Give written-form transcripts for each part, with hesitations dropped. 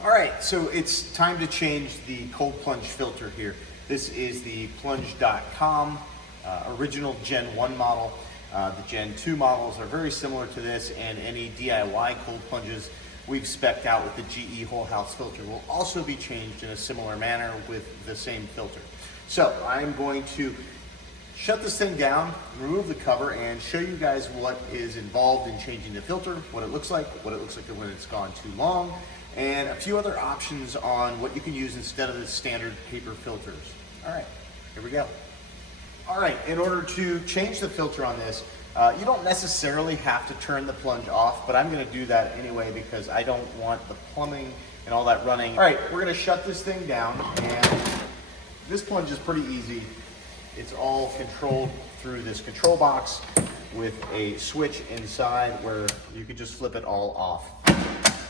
All right, so it's time to change the Cold Plunge filter here. This is the Plunge.com original Gen 1 model. The Gen 2 models are very similar to this, and any DIY cold plunges we've spec'd out with the GE whole house filter will also be changed in a similar manner with the same filter. So I'm going to shut this thing down, remove the cover, and show you guys what is involved in changing the filter, what it looks like when it's gone too long, and a few other options on what you can use instead of the standard paper filters. All right, here we go. All right, in order to change the filter on this, you don't necessarily have to turn the plunge off, but I'm gonna do that anyway because I don't want the plumbing and all that running. All right, we're gonna shut this thing down, and this plunge is pretty easy. It's all controlled through this control box with a switch inside where you can just flip it all off.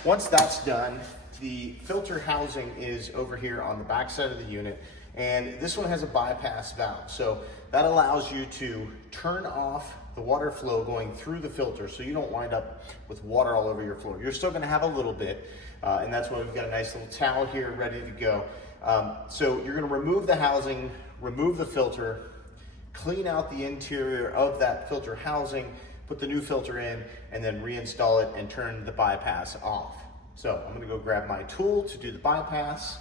Once that's done, the filter housing is over here on the back side of the unit, and this one has a bypass valve. So that allows you to turn off the water flow going through the filter so you don't wind up with water all over your floor. You're still gonna have a little bit, and that's why we've got a nice little towel here ready to go. So you're gonna remove the housing, remove the filter, clean out the interior of that filter housing, put the new filter in, and then reinstall it and turn the bypass off. So I'm gonna go grab my tool to do the bypass.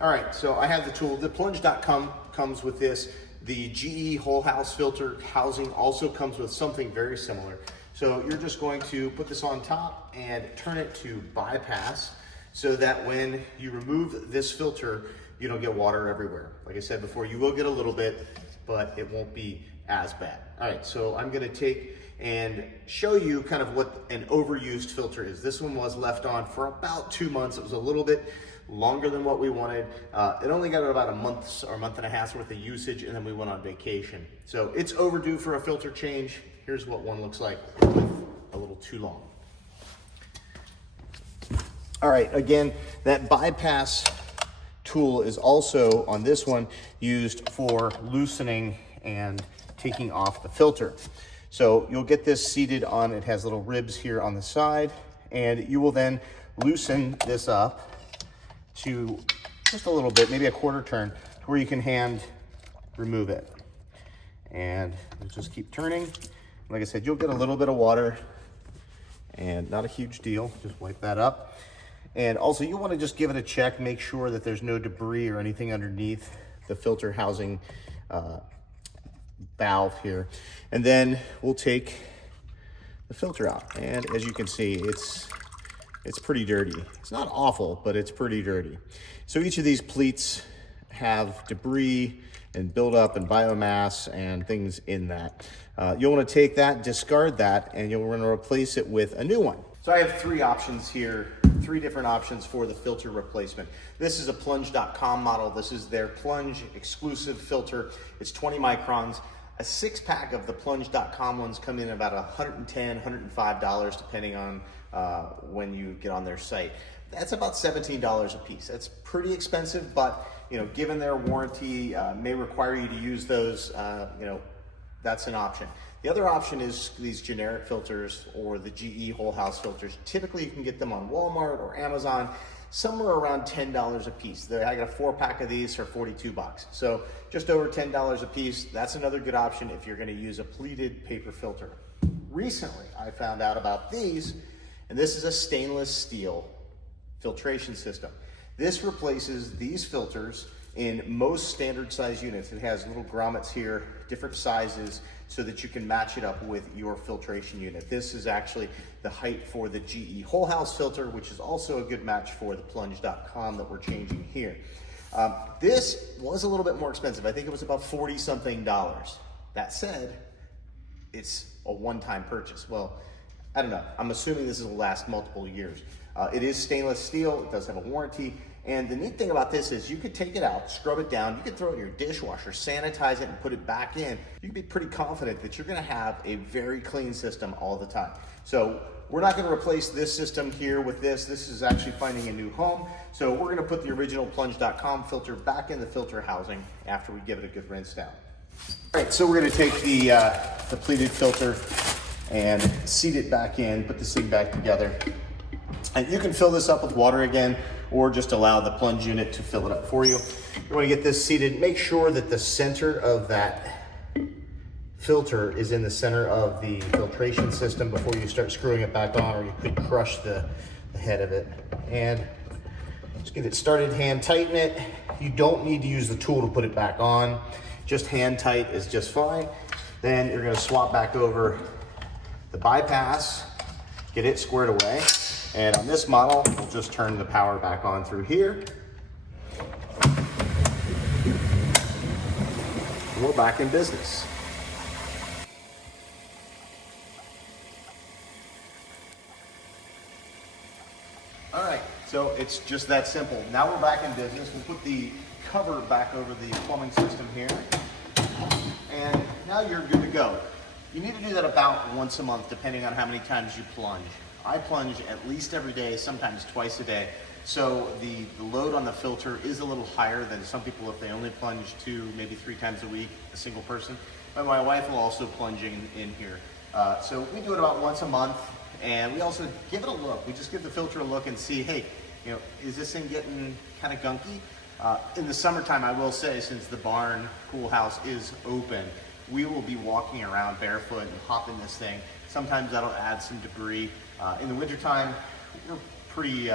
All right, so I have the tool. The Plunge.com comes with this. The GE whole house filter housing also comes with something very similar. So you're just going to put this on top and turn it to bypass so that when you remove this filter, you don't get water everywhere. Like I said before, you will get a little bit, but it won't be as bad. All right, so I'm gonna take and show you kind of what an overused filter is. This one was left on for about 2 months. It was a little bit longer than what we wanted. It only got about a month or month and a half worth of usage, and then we went on vacation. So it's overdue for a filter change. Here's what one looks like with a little too long. All right, again, that bypass tool is also on this one used for loosening and taking off the filter. So you'll get this seated on, it has little ribs here on the side, and you will then loosen this up to just a little bit, maybe a quarter turn, to where you can hand remove it. And just keep turning. Like I said, you'll get a little bit of water and not a huge deal. Just wipe that up. And also you want to just give it a check, make sure that there's no debris or anything underneath the filter housing valve here. And then we'll take the filter out. And as you can see, it's pretty dirty. It's not awful, but it's pretty dirty. So each of these pleats have debris and buildup and biomass and things in that. You'll want to take that, discard that, and you'll want to replace it with a new one. So I have 3 options here, 3 different options for the filter replacement. This is a Plunge.com model. This is their Plunge exclusive filter. It's 20 microns. A 6-pack of the Plunge.com ones come in about $110, $105, depending on when you get on their site. That's about $17 a piece. That's pretty expensive, but given their warranty may require you to use those, that's an option. The other option is these generic filters or the GE whole house filters. Typically you can get them on Walmart or Amazon, somewhere around $10 a piece. I got a 4-pack of these for 42 bucks. So just over $10 a piece. That's another good option if you're gonna use a pleated paper filter. Recently, I found out about these, and this is a stainless steel filtration system. This replaces these filters in most standard size units. It has little grommets here, different sizes, so that you can match it up with your filtration unit. This is actually the height for the GE whole house filter, which is also a good match for the Plunge.com that we're changing here. This was a little bit more expensive. I think it was about $40-something. That said, it's a one-time purchase. Well, I don't know. I'm assuming this will last multiple years. It is stainless steel. It does have a warranty. And the neat thing about this is you could take it out, scrub it down, you could throw it in your dishwasher, sanitize it, and put it back in. You can be pretty confident that you're gonna have a very clean system all the time. So we're not gonna replace this system here with this. This is actually finding a new home. So we're gonna put the original Plunge.com filter back in the filter housing after we give it a good rinse down. All right, so we're gonna take the pleated filter and seat it back in, put this thing back together. And you can fill this up with water again, or just allow the plunge unit to fill it up for you. You want to get this seated. Make sure that the center of that filter is in the center of the filtration system before you start screwing it back on, or you could crush the head of it. And just get it started, hand tighten it. You don't need to use the tool to put it back on. Just hand tight is just fine. Then you're going to swap back over the bypass, get it squared away. And on this model, we'll just turn the power back on through here. We're back in business. All right, so it's just that simple. Now we're back in business. We'll put the cover back over the plumbing system here. And now you're good to go. You need to do that about once a month, depending on how many times you plunge. I plunge at least every day, sometimes twice a day. So the load on the filter is a little higher than some people if they only plunge 2, maybe 3 times a week, a single person. But my wife will also plunge in here. So we do it about once a month, and we also give it a look. We just give the filter a look and see, hey, you know, is this thing getting kind of gunky? In the summertime, I will say, since the barn pool house is open, we will be walking around barefoot and hopping this thing. Sometimes that'll add some debris. In the wintertime, we're pretty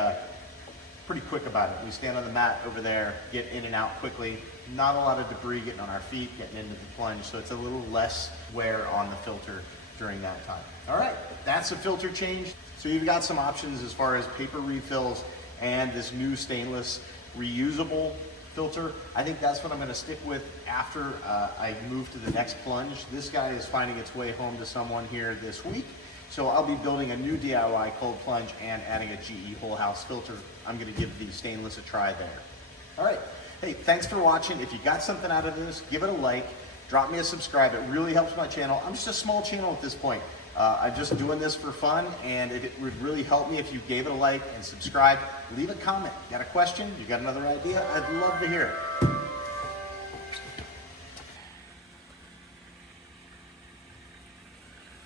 quick about it. We stand on the mat over there, get in and out quickly. Not a lot of debris getting on our feet, getting into the plunge, so it's a little less wear on the filter during that time. All right, that's a filter change. So you've got some options as far as paper refills and this new stainless reusable filter. I think that's what I'm going to stick with after I move to the next plunge. This guy is finding its way home to someone here this week. So I'll be building a new DIY cold plunge and adding a GE whole house filter. I'm going to give the stainless a try there. All right. Hey, thanks for watching. If you got something out of this, give it a like. Drop me a subscribe. It really helps my channel. I'm just a small channel at this point. I'm just doing this for fun, and it would really help me if you gave it a like and subscribe. Leave a comment. Got a question? You got another idea? I'd love to hear it.